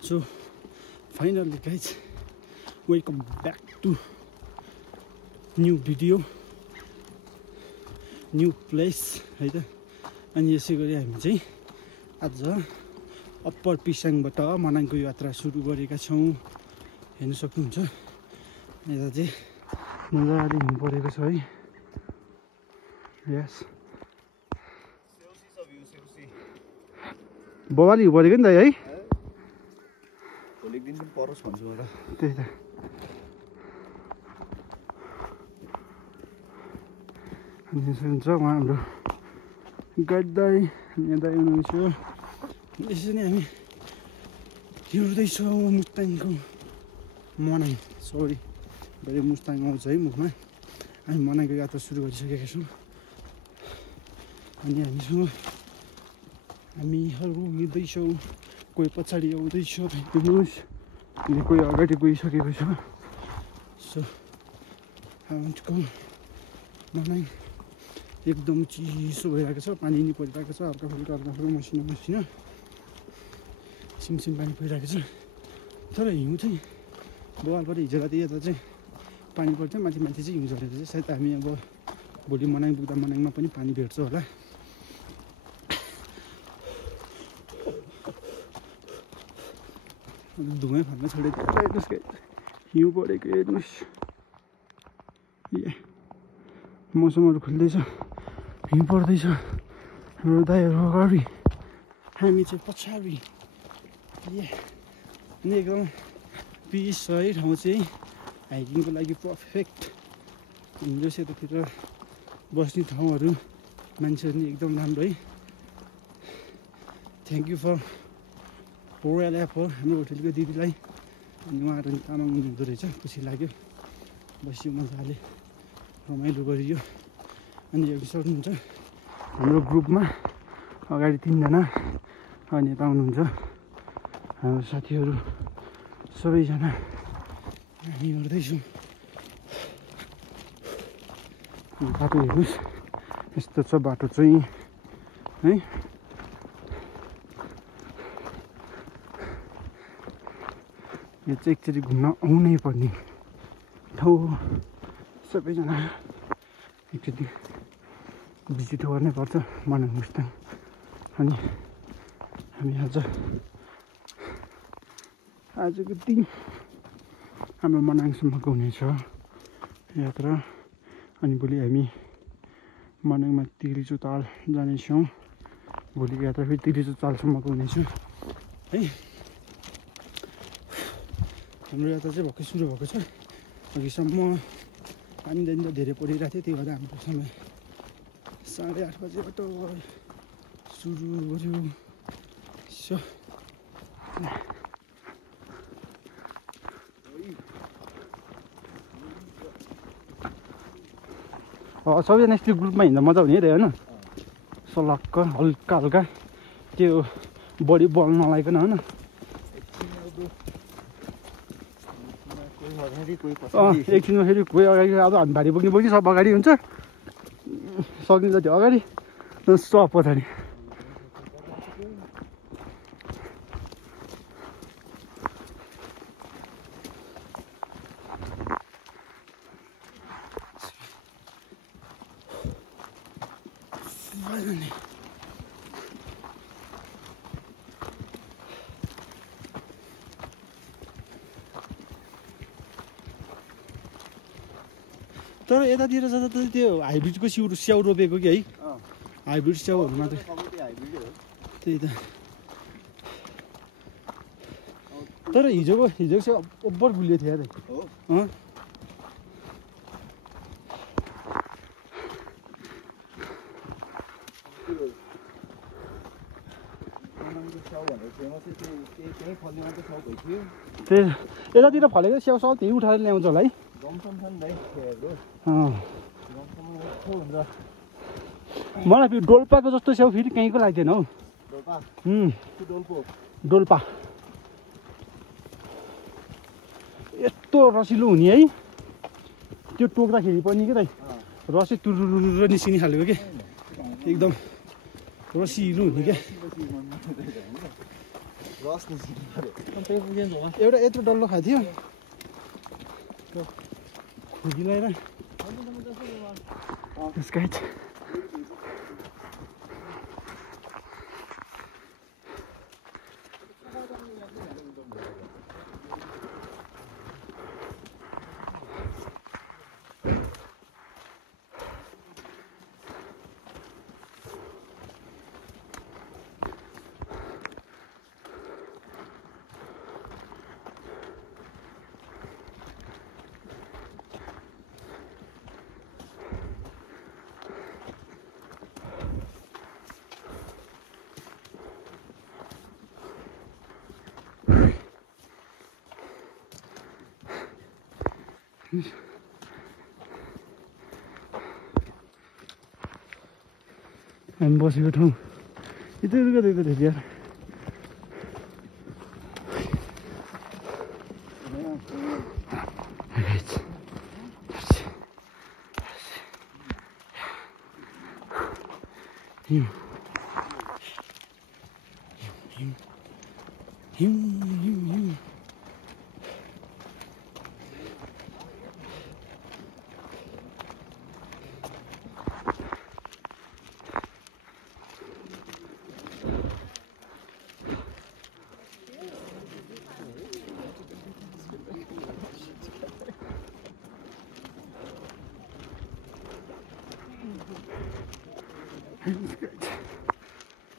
So finally guys, welcome back to new video, new place है त। अनि यसै गरी हामी चाहिँ आज अप्पर पिसाङबाट मनाङको यात्रा सुरु गरेका छौं। हेर्न सक्नुहुन्छ यता चाहिँ मजाले हिउँ परेको छ है। यस बबाली हिउँ परेको नि त है। भोलिको दिन पनि परोस् भन्छु म त। त्यही त अनि हुन्छ उहाँ हाम्रो गाइड दाइ यहाँ दाइ हुनुहुन्छ। यसरी नै हामी हिँड्दैछौँ मुस्ताङको मनाङ। सरी धेरै मुस्ताङ आउँछ है मुखमा। हामी मनाङको यात्रा सुरु गरिसकेका छौँ। अनि हामीहरू हिँड्दैछौँ। कोही पछाडि आउँदैछ हेर्नुहोस्, अनि कोही अगाडि गइसकेको छ। सो मनाङ एकदम चिसो भइरहेको छ। पानी नि परिरहेको छ हल्का फुल्का मसिनो मसिनो सिमसिम पानी परिरहेको छ। तर हिउँ चाहिँ बगालबाट हिजो राति यता चाहिँ पानी पर्थ्यो, माथि माथि चाहिँ हिउँ झरेको छ। सायद हामी अब भोलि मनाङ पुग्दा मनाङमा पनि पानी भेट्छ होला। धुवाँ फाल्न छोडेको हेर्नुहोस्, हिउँ परेको हेर्नुहोस्। मौसमहरू खुल्दैछ, हिउँ पर्दैछ। हाम्रो दाइहरू अगाडि, हामी चाहिँ पछाडि। अनि एकदम पिस है ठाउँ चाहिँ हाइकिङको लागि पर्फेक्ट। हाम्रो यतातिर बस्ने ठाउँहरू मान्छेहरू नि एकदम राम्रो है। Thank you for Royal Apple हाम्रो होटेलको दिदीलाई। अनि उहाँहरू नि तामाङ हुनुहुँदो रहेछ, खुसी लाग्यो। बस्यो मजाले, रमाइलो गरियो। अनि हेर्न सक्नुहुन्छ हाम्रो ग्रुपमा अगाडि 3 जना अनि यता हुनुहुन्छ हाम्रो साथीहरू सबैजना। हामी हिँड्दैछौँ। बाटो हेर्नुहोस् यस्तो छ बाटो चाहिँ है। यो चाहिँ एकचोटि घुम्न आउनै पर्ने ठाउँ हो। सबैजना एकचोटि भिजिट गर्नै पर्छ मनाङ मुस्ताङ। अनि हामी आजको दिन हाम्रो मनाङसम्मको हुनेछ यात्रा। अनि भोलि हामी मनाङमा तिरिचो ताल जानेछौँ। भोलिको यात्रा फेरि तिरिचो तालसम्मको हुनेछ है। हाम्रो यात्रा चाहिँ भर्खर सुरु भएको छ। अघिसम्म पानी त धेरै परिरहेको थियो, त्यही भएर हाम्रो समय 8:30 बजेबाट सुरु गर्यो। सबैजना यस्तो ग्रुपमा हिँड्दा मजा हुने है होइन। सलक्क हल्का हल्का त्यो बडी बल नलाइकन होइन। एकछिनमा फेरि कोही अगाडि, अब हामी भारी बोक्ने सब अगाडि हुन्छ, सक्ने जति अगाडि, सब पछाडि। तर यतातिर जाँदा त त्यो हाइब्रिडको स्याउ रोपेको कि है। हाइब्रिड स्याउहरू मात्रै। त्यही त। तर हिजोको स्याउ ओभर गुलियो थियो यार। त्यही यतातिर फलेको स्याउ सब त्यही उठाएर ल्याउँछ होला है। मलाई फेरि डोल्पाको जस्तो स्याउ फेरि कहीँको लाग्दैन हौ। डोल्पा यस्तो रसिलो हुने है। त्यो टोक्दाखेरि पनि के त रसी तुरुरुरु निस्किने खालको के एकदम रसिलो हुने क्या। एउटा यत्रो डल्लो खाइदियो खुदी लगाएर हामी बसेको ठाउँ यता देख्दा यार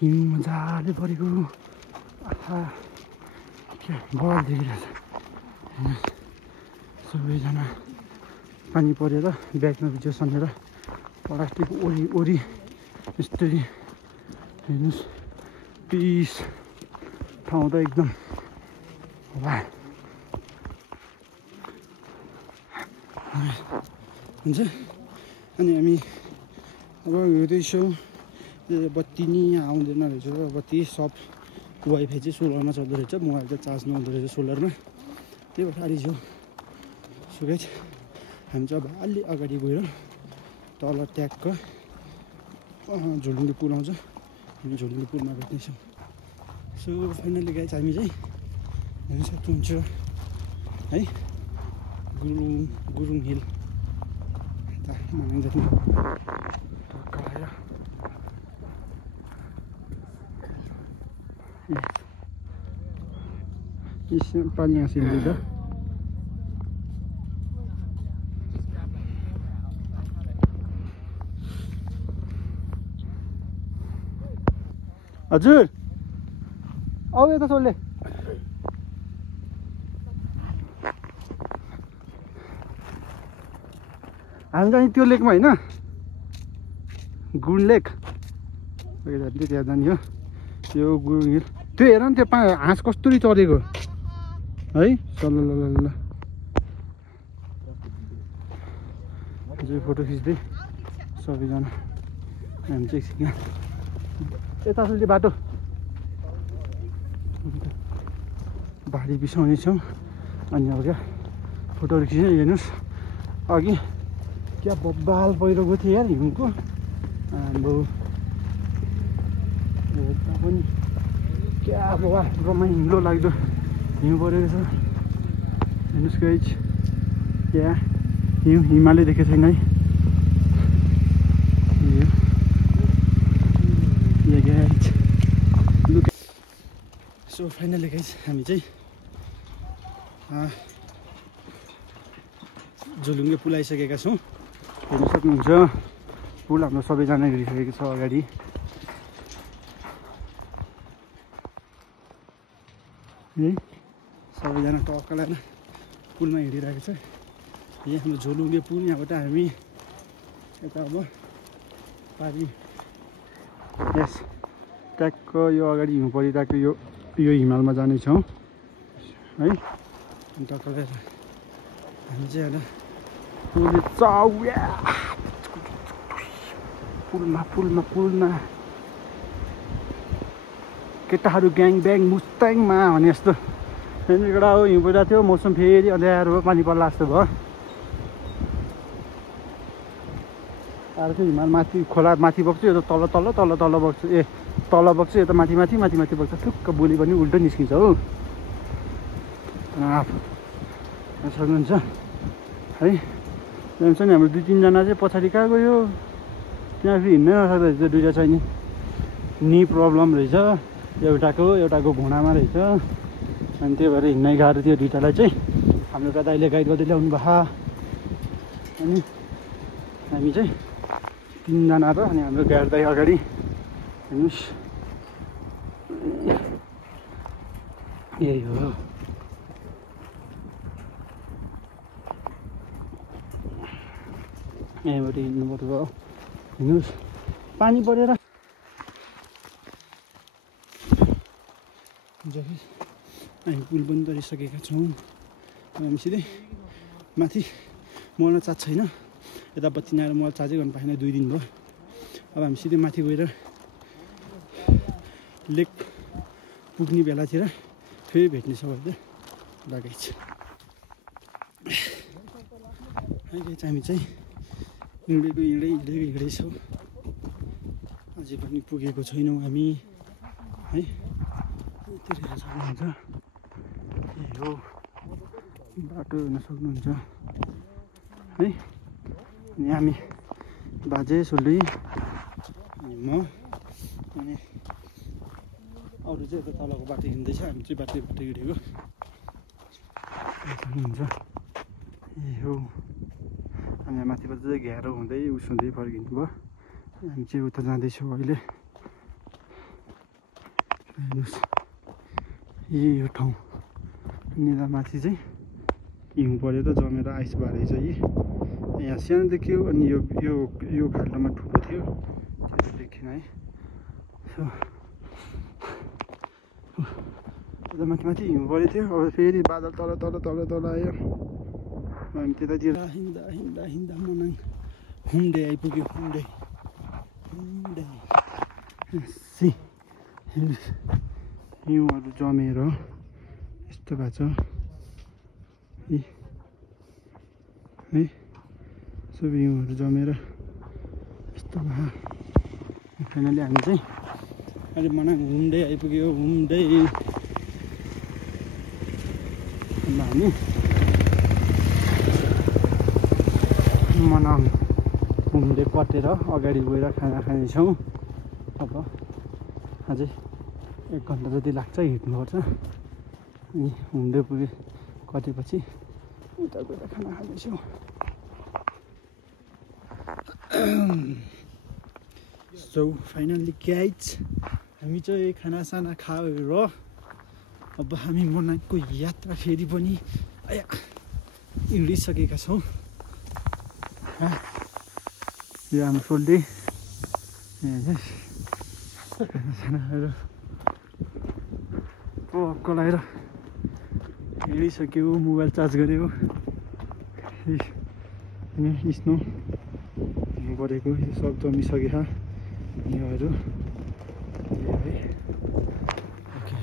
हिउँ मजाले परेको बल देखिरहेछ सबैजना पानी परेर ब्यागमा भिडियो सन्नेर प्लास्टिक ओरी यसरी हेर्नुहोस् पिस ठाउँ त एकदम वाह हुन्छ अनि हामी अब हेर्दैछौँ बत्ती नि आउँदैन रहेछ बत्ती सब वाइफाई चाहिँ सोलरमा चल्दो रहेछ मोबाइल चाहिँ चार्ज नहुँदो रहेछ सोलरमा त्यही भएर आली छेउ सो गाइस हामी चाहिँ अब अलि अगाडि गएर तल ट्याक्क झोलुङ्गे पुल आउँछ हामी झोलुङ्गे पुलमा भेट्नेछौँ सो फाइनली गाइस हामी चाहिँ हेर्न सक्नुहुन्छ है गुरुङ हिल मानिन्छ पानी हासिल हजुर आऊ यता सोल्ले हामी जाने त्यो लेकमा होइन गुण लेक त्यहाँ जाने हो त्यो गुरुङ हिल त्यो हेर नि त्यो हाँस कस्तुरी चढेको है ल जो फोटो खिच्दै सबैजना हामी चाहिँ एकछिन यता सोल्टी बाटो भारी बिसाउने छौँ अनि अब क्या फोटोहरू खिच्दै हेर्नुहोस् अघि क्या बब्बाल पहिरो गएको थियो यार हिउँको हाम्रो पनि क्या बाबा रमाइलो लाग्दो हिउँ परेको छ हेर्नुहोस् गाइस क्या हिउँ हिमालय देखेको छैन है सो फाइनली गाइस हामी चाहिँ झोलुङ्गे पुल आइसकेका छौँ हेर्नु सक्नुहुन्छ पुल हाम्रो सबैजना हिँडिसकेको छ अगाडि है सबैजना टक्क लगाएर पुलमा हिँडिरहेको छ यहाँ हाम्रो झोलुङ्गे पुल यहाँबाट हामी यता अब पारि यस ट्याक्क यो अगाडि हिउँ परिरहेको यो हिमालमा जानेछौँ है अनि टक्क लगाएर हामी चाहिँ एउटा पुलमा केटाहरू ग्याङ ब्याङ मुस्ताङमा भने जस्तो एउटा हो हिउँ परिरहेको थियो मौसम फेरि अँध्यारो भयो पानी पर्ला जस्तो भयो अर्को हिमाल माथि खोला माथि बग्छु यो त तल तल तल तल बग्छु ए तल बग्छु यो त माथि माथि माथि माथि बग्छ टुक्क बोली पनि उल्टो निस्किन्छ हो सक्नुहुन्छ है जान्छ नि हाम्रो 2-3 जना चाहिँ पछाडि कहाँ गयो त्यहाँ फेरि हिँड्नै नसक्दो रहेछ दुइटा छ नि प्रब्लम रहेछ एउटाको घुँडामा रहेछ अनि त्यही भएर हिँड्नै गाह्रो थियो दुइटालाई चाहिँ हाम्रो एउटा दाइले गाइड गर्दै ल्याउनु भयो अनि हामी चाहिँ 3 जना र अनि हाम्रो गाडी दाइ अगाडि हेर्नुहोस् यही हो यहीँबाट हिँड्नुपर्छ हेर्नुहोस् पानी परेर हामी पुल पनि तरिसकेका छौँ हामी सिधै माथि मर्न चार्ज छैन यता बत्ती आएर म चार्जै गर्नु पाएन 2 दिन भयो अब हामी सिधै माथि गएर लेक पुग्ने बेलातिर फेरि भेट्ने सबैले लगाइछ अहिले चाहिँ हामी चाहिँ हिँडै छौँ अझै पनि पुगेको छैनौँ हामी है यतिखेर सक्नुहुन्छ यही हो बाटो हेर्न सक्नुहुन्छ है अनि हामी बाजे सोल्ली अनि म अनि अरू चाहिँ यता तलको बाटो हिँड्दैछ हामी चाहिँ बाटो हिँडेको सक्नुहुन्छ यही हो अनि माथिबाट चाहिँ घेरो हुँदै उस हुँदै फर्किनु भयो हामी चाहिँ उता जाँदैछौँ अहिले हेर्नुहोस् यही हो ठाउँ अनि यता माथि चाहिँ हिउँ परेर जमेर आइस भएछ यी यहाँ सानो देखियो अनि यो खाल्डोमा ठुलो थियो त्यो देखिन है सो यता माथि हिउँ परेको थियो अब फेरि बादल तल आयो हामी त्यतातिर हिँड्दा मनाङ हुम्डे आइपुग्यो हुम्डे हिउँहरू जमेर यस्तो भएको छ है सबै हिउँहरू जमेर यस्तो भयो फाइनली हामी चाहिँ अहिले मनाङ हुम्डे आइपुग्यो हुम्डे हामी मनाङ हुम्डे कटेर अगाडि गएर खाना खानेछौँ अब अझै 1 घन्टा जति लाग्छ हिँड्नुपर्छ अनि हुम्डे कटेपछि उता गएर खाना खानेछौँ सो फाइनल्ली गाइज हामी चाहिँ खानासाना खाएर अब हामी मनाङको यात्रा फेरि पनि हिँडिसकेका छौँ यो हाम्रो सोल्डी खानाहरू कलाएर हिँडिसक्यो मोबाइल चार्ज गऱ्यो स्नो गरेको यो सब जमिसकेछ योहरू ओके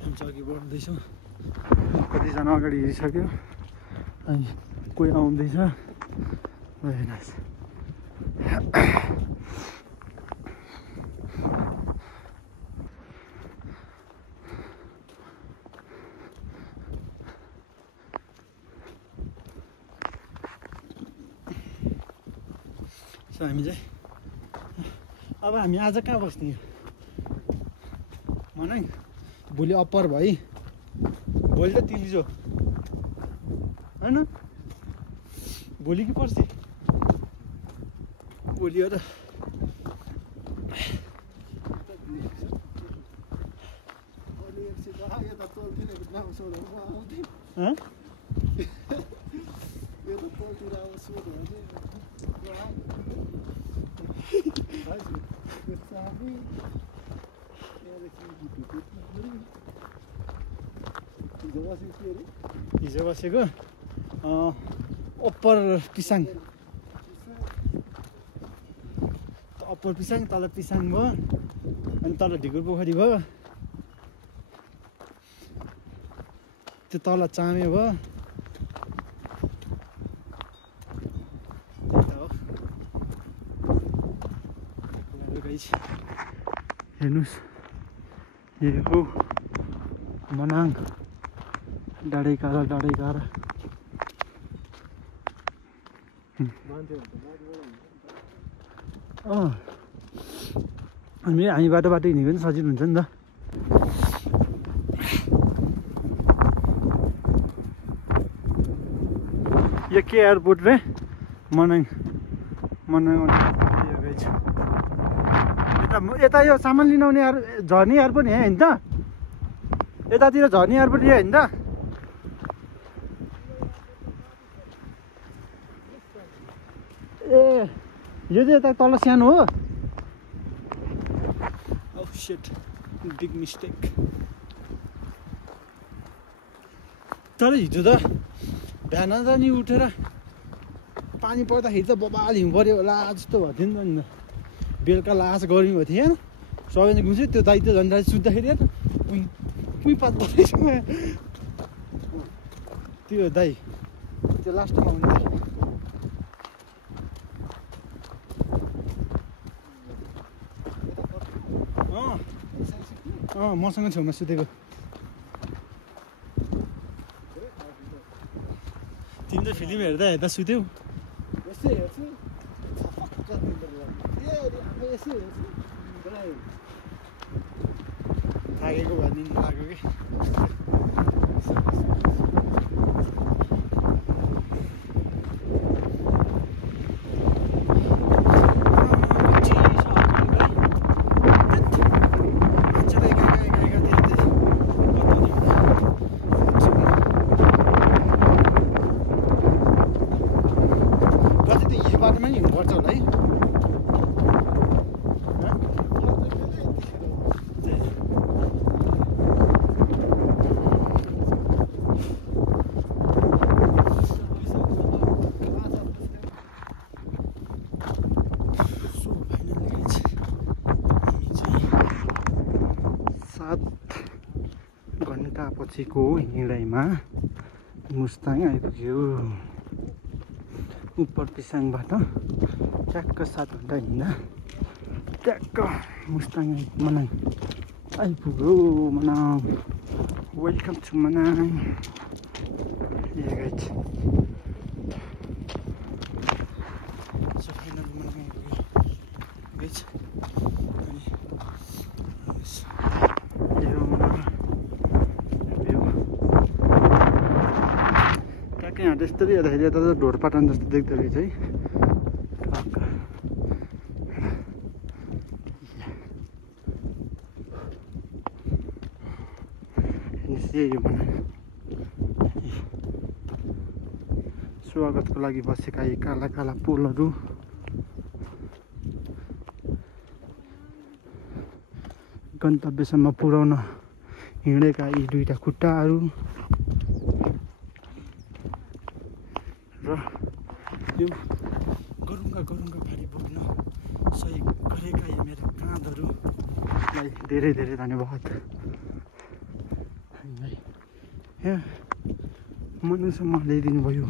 हामी चाहिँ अघि बढ्दैछौँ कतिजना अगाडि हिँडिसक्यो अनि कोही आउँदैछ भेरी नाइस हामी चाहिँ अब हामी आज कहाँ बस्ने मनाङ भोलि अप्पर भई भोलि त तिलिजो होइन भोलि कि पर्सि भोलि हो त हिजो बसेको अप्पर पिसाङ अप्पर पिसाङ तल पिसाङ भयो अनि तल ढिकुर पोखरी भयो त्यो तल चामे भयो हेर्नुहोस् यो हो मनाङ डाँडै काँडा अनि हामी बाटो हिँडेको पनि सजिलो हुन्छ नि त यो के एयरपोर्ट रे मनाङ यता यो सामान लिन आउने झर्ने एयरपोर्ट यहाँ होइन त यतातिर झर्ने एयरपोर्ट यहाँ होइन त ए यो चाहिँ यता तल सानो हो शिट बिग मिस्टेक तर हिजो त बिहान त नि उठेर पानी पर्दाखेरि त बबाल हिउँ पऱ्यो होला जस्तो भएको थियो नि त बेलुका लास गर्मी भएको थियो सबैजना घुम्छु त्यो दाइ त झन् सुत्दाखेरि पुइ पात परेछ त्यो दाइ त्यो लास्टमा आउने दाइ मसँग छेउमा सुतेको तिमी त फिल्म हेर्दा सुत्यौ थाकेको भए निन्द लाग्यो कि पछिको हिँडाइमा मुस्ताङ आइपुग्यो उपर पिसाङबाट ट्याक्क 7 घन्टा हिँड्दा ट्याक्क मुस्ताङ मनाङ आइपुग्यो मनाङ वेलकम टु मनाङ यहाँ त्यस्तै हेर्दाखेरि यता त ढोरपाटन जस्तो देख्दो रहेछ है स्वागतको लागि बसेका यी काला काला पुलहरू गन्तव्यसम्म पुर्याउन हिँडेका यी दुईटा खुट्टाहरू र यो गरुङ्गा भारी बोक्न सहयोग गरेका यी मेरो काँधहरूलाई धेरै धेरै धन्यवाद यहाँ मनाङसम्म ल्याइदिनु भयो